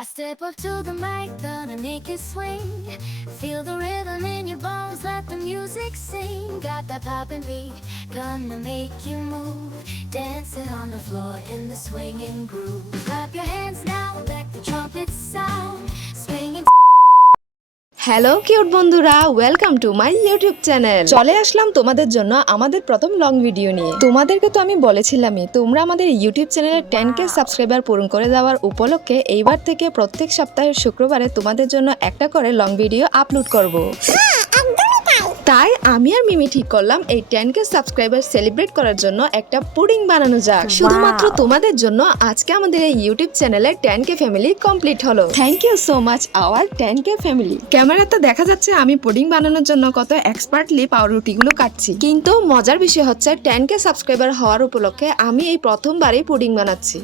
I step up to the mic, gonna make it swing. Feel the rhythm in your bones, let the music sing. Got that poppin' beat, gonna make you move. Dancing on the floor in the swinging groove. Clap your hands now, let the trumpets sound. Hello cute বন্ধুরা welcome to my YouTube channel চলে আসলাম তোমাদের জন্য আমাদের প্রথম long video নিয়ে। তোমাদেরকে তো আমি বলেছিলামই তোমরা আমাদের ইউটিউব চ্যানেলের টেন কে সাবস্ক্রাইবার পূরণ করে দেওয়ার উপলক্ষে এইবার থেকে প্রত্যেক সপ্তাহের শুক্রবারে তোমাদের জন্য একটা করে লং ভিডিও আপলোড করব। তাই আমি আর মিমি ঠিক করলাম এই টেন কে সাবস্ক্রাইবার সেলিব্রেট করার জন্য একটা পুডিং বানানো যাক। শুধুমাত্র তোমাদের জন্য আজকে আমাদের এই ইউটিউব চ্যানেলে টেন কে ফ্যামিলি কমপ্লিট হলো। Thank you so much our ten K family ক্যামেরাতে দেখা যাচ্ছে আমি পুডিং বানানোর জন্য কত এক্সপার্টলি পাউরুটিগুলো কাটছি। কিন্তু মজার বিষয় হচ্ছে টেন কে সাবস্ক্রাইবার হওয়ার উপলক্ষে আমি এই প্রথমবারই পুডিং বানাচ্ছি।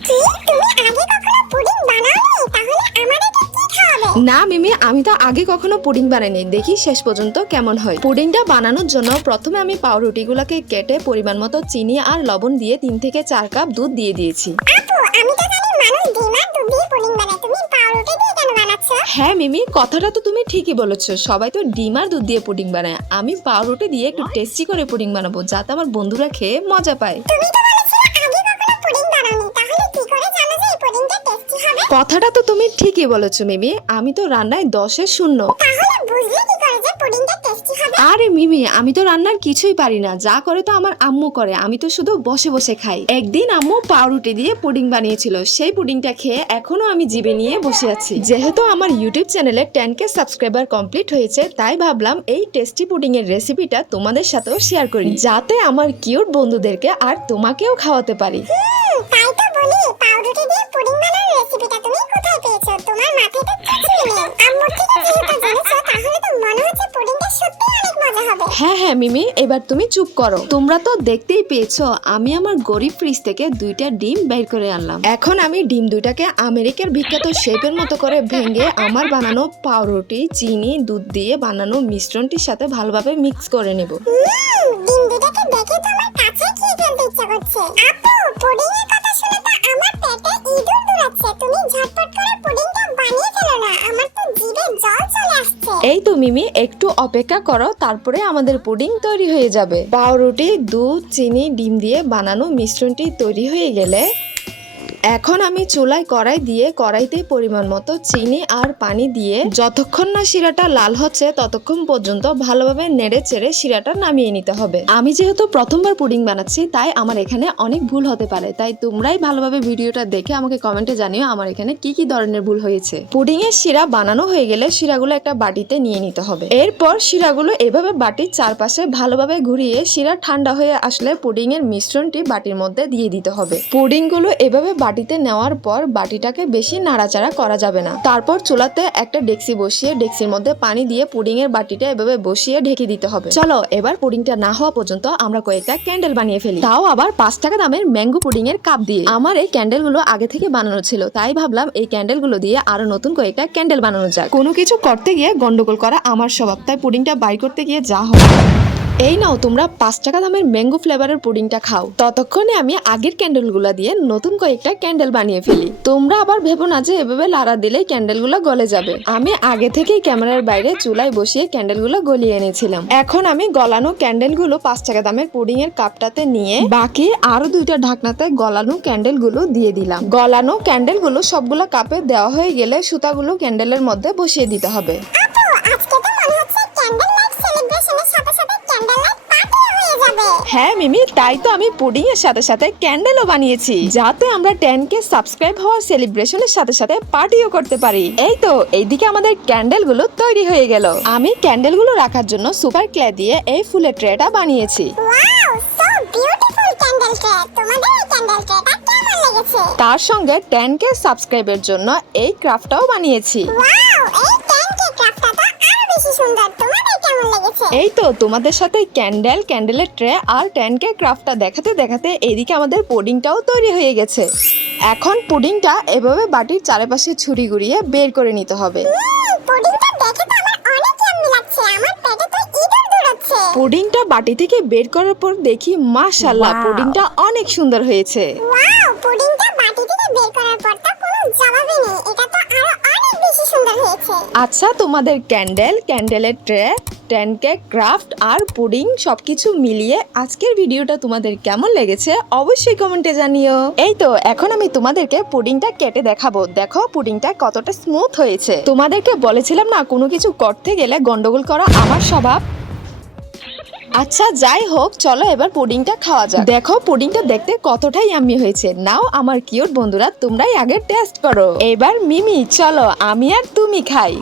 না মিমি আমি তো আগে কখনো পুডিং বানাইনি। দেখি শেষ পর্যন্ত কেমন হয়। পুডিংটা বানানোর জন্য প্রথমে আমি পাউরুটিগুলোকে কেটে পরিমাণ মতো চিনি আর লবণ দিয়ে তিন থেকে চার কাপ দুধ দিয়ে দিয়েছি। আমি তো জানি মানুষ ডিম আর দুধ দিয়ে পুডিং বানায়। তুমি পাউরুটি দিয়ে কেন বানাচ্ছ? হ্যাঁ মিমি কথাটা তো তুমি ঠিকই বলেছ। সবাই তো ডিম আর দুধ দিয়ে পুডিং বানায়। আমি পাউরুটি দিয়ে একটু টেস্টি করে পুডিং বানাবো যাতে আমার বন্ধুরা খেয়ে মজা পায়। তুমি তো কথাটা তো তুমি ঠিকই বলেছ মিমি। আমি তো রান্নায় দশের শূন্য। আরে মিমি আমি তো রান্নার কিছুই পারি না। যা করে তো আমার আম্মু করে। আমি তো শুধু বসে বসে খাই। একদিন আম্মু পাউরুটি দিয়ে পুডিং বানিয়েছিল। সেই পুডিংটা খেয়ে এখনও আমি জিভে নিয়ে বসে আছি। যেহেতু আমার ইউটিউব চ্যানেলে টেন কে সাবস্ক্রাইবার কমপ্লিট হয়েছে তাই ভাবলাম এই টেস্টি পুডিং এর রেসিপিটা তোমাদের সাথেও শেয়ার করি। যাতে আমার কিউট বন্ধুদেরকে আর তোমাকেও খাওয়াতে পারি। তাই তো বলি। পাউরুটি দিয়ে পুডিং বানানোর রেসিপিটা তুমি কোথায় পেয়েছ? তোমার মাথায় তো কিছুই নেই। আম্মুর থেকে যেহেতু জেনেছো তাহলে তো মনে হচ্ছে পুডিংটা সত্যি অনেক মজা হবে। হ্যাঁ হ্যাঁ মিমি এবার তুমি চুপ করো। তোমরা তো দেখতেই পেয়েছ আমি আমার গরিব ফ্রিজ থেকে দুইটা ডিম বের করে আনলাম। এখন আমি ডিম দুইটাকে আমেরিকার বিখ্যাত শেপের মতো করে ভেঙে আমার বানানো পাউরুটি চিনি দুধ দিয়ে বানানো মিশ্রণটির সাথে ভালোভাবে মিক্স করে নেব। ডিম দুটাকে দেখে তো আমার কাছে খেয়ে ফেলতে ইচ্ছা করছে। আপু পুডিং এর কথা শুনে আমার পেটে ইঁদুর দৌড়াচ্ছে। তুমি ঝটপট করে পুডিংটা বানিয়ে ফেলো না, আমার তো জিভে জল চলে আসছে। এই তো মিমি, একটু অপেক্ষা করো, তারপরে আমাদের পুডিং তৈরি হয়ে যাবে। পাউরুটি, দুধ, চিনি, ডিম দিয়ে বানানো মিশ্রণটি তৈরি হয়ে গেলে এখন আমি চুলায় কড়াই দিয়ে কড়াইতে পরিমাণ মতো চিনি আর পানি দিয়ে যতক্ষণ না শিরাটা লাল হচ্ছে ততক্ষণ পর্যন্ত ভালোভাবে নেড়ে চেড়ে শিরাটা নামিয়ে নিতে হবে। আমি যেহেতু প্রথমবার পুডিং বানাচ্ছি, তাই আমার এখানে অনেক ভুল হতে পারে। তাই তোমরাই ভালোভাবে ভিডিওটা দেখে আমাকে কমেন্টে জানিও আমার এখানে কি কি ধরনের ভুল হয়েছে। পুডিং এর শিরা বানানো হয়ে গেলে শিরাগুলো একটা বাটিতে নিয়ে নিতে হবে। এরপর শিরাগুলো এভাবে বাটির চারপাশে ভালোভাবে ঘুরিয়ে শিরা ঠান্ডা হয়ে আসলে পুডিং এর মিশ্রণটি বাটির মধ্যে দিয়ে দিতে হবে। পুডিংগুলো এভাবে বাটিতে নেওয়ার পর বাটিটাকে বেশি নাড়াচাড়া করা যাবে না। তারপর চুলাতে একটা ডেক্সি বসিয়ে ডেক্সির মধ্যে পানি দিয়ে পুডিং এর বাটিটা এভাবে বসিয়ে ঢেকে দিতে হবে। চলো, এবার পুডিংটা না হওয়া পর্যন্ত আমরা কয়েকটা ক্যান্ডেল বানিয়ে ফেলি। তাও আবার পাঁচ টাকা দামের ম্যাঙ্গো পুডিং এর কাপ দিয়ে। আমার এই ক্যান্ডেলগুলো আগে থেকে বানানো ছিল, তাই ভাবলাম এই ক্যান্ডেলগুলো দিয়ে আরও নতুন কয়েকটা ক্যান্ডেল বানানো যায় কোনো কিছু করতে গিয়ে গন্ডগোল করা আমার স্বভাব, তাই পুডিংটা বাই করতে গিয়ে যা হবে এই নাও, তোমরা পাঁচ টাকা দামের ম্যাঙ্গো ফ্লেভারের পুডিংটা খাও। ততক্ষণে আমি আগের ক্যান্ডেলগুলো দিয়ে নতুন কয়েকটা ক্যান্ডেল বানিয়ে ফেলি। তোমরা আবার ভেবো না যে এভাবে লাড়া দিলেই ক্যান্ডেলগুলো গলে যাবে। আমি আগে থেকেই ক্যামেরার বাইরে চুলায় বসিয়ে ক্যান্ডেলগুলো গলিয়ে এনেছিলাম। এখন আমি গলানো ক্যান্ডেলগুলো পাঁচ টাকা দামের পুডিং এর কাপটাতে নিয়ে বাকি আরও দুইটা ঢাকনাতে গলানো ক্যান্ডেলগুলো দিয়ে দিলাম। গলানো ক্যান্ডেলগুলো সবগুলো কাপে দেওয়া হয়ে গেলে সুতাগুলো ক্যান্ডেলের মধ্যে বসিয়ে দিতে হবে। আজকে তো মনে হচ্ছে হ্যাঁ মিমি তাই তো আমি পুডিং এর সাথে সাথে ক্যান্ডেলও বানিয়েছি যাতে আমরা টেন কে সাবস্ক্রাইব হওয়ার সেলিব্রেশনের সাথে সাথে পার্টিও করতে পারি। এই তো এইদিকে আমাদের ক্যান্ডেলগুলো তৈরি হয়ে গেল। আমি ক্যান্ডেলগুলো রাখার জন্য সুপার ক্লে দিয়ে এই ফুলের ট্রেটা বানিয়েছি। Wow so beautiful candle tray তোমাদের এই ক্যান্ডেল ট্রেটা কেমন লেগেছে? তার সঙ্গে টেন কে সাবস্ক্রাইবের জন্য এই ক্রাফটটাও বানিয়েছি। ওয়াও এই ট্যাঙ্কের ক্রাফটটা আরও বেশি সুন্দর। এই তো তোমাদের সাথে ক্যান্ডেল ক্যান্ডেলের ট্রে আর টেন কে ক্রাফটটা দেখাতে দেখাতে এদিকে আমাদের পুডিংটাও তৈরি হয়ে গেছে। এখন পুডিংটা এভাবে বাটির চারপাশে ছুরি ঘুরিয়ে বের করে নিতে হবে। পুডিংটা তো আমার অনেক ইয়াম্মি লাগছে আমার পেটে তো ইঁদুর দৌড়াচ্ছে। পুডিংটা বাটি থেকে বের করার পর দেখি মাশাল্লাহ পুডিংটা অনেক সুন্দর হয়েছে। ওয়াও পুডিংটা বাটি থেকে বের করার পর তো কোনো জবাবই নেই এটা তো আরও আচ্ছা তোমাদের ক্যান্ডেল, ক্যান্ডেলের ট্রে কেক, ক্রাফট আর পুডিং সবকিছু মিলিয়ে আজকের ভিডিওটা তোমাদের কেমন লেগেছে অবশ্যই কমেন্টে জানিও। এই তো, এখন আমি তোমাদেরকে পুডিংটা কেটে দেখাবো। দেখো, পুডিংটা কতটা স্মুথ হয়েছে। তোমাদেরকে বলেছিলাম না, কোনো কিছু করতে গেলে গন্ডগোল করা আমার স্বভাব। আচ্ছা যাই হোক চলো এবার পুডিংটা খাওয়া যাক। দেখো পুডিংটা দেখতে কতটাই আমি হয়েছে। নাও আমার কিউট বন্ধুরা তোমরাই আগে টেস্ট করো। এবার মিমি চলো আমি আর তুমি খাই।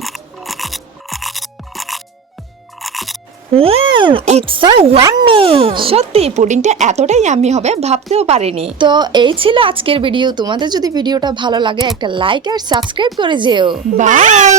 হুম ইটস সো ইয়াম্মি সত্যি পুডিংটা এতটাই ইয়াম্মি হবে ভাবতেও পারিনি। তো এই ছিল আজকের ভিডিও তোমাদের যদি ভিডিওটা ভালো লাগে একটা লাইক আর সাবস্ক্রাইব করে যেও। বাই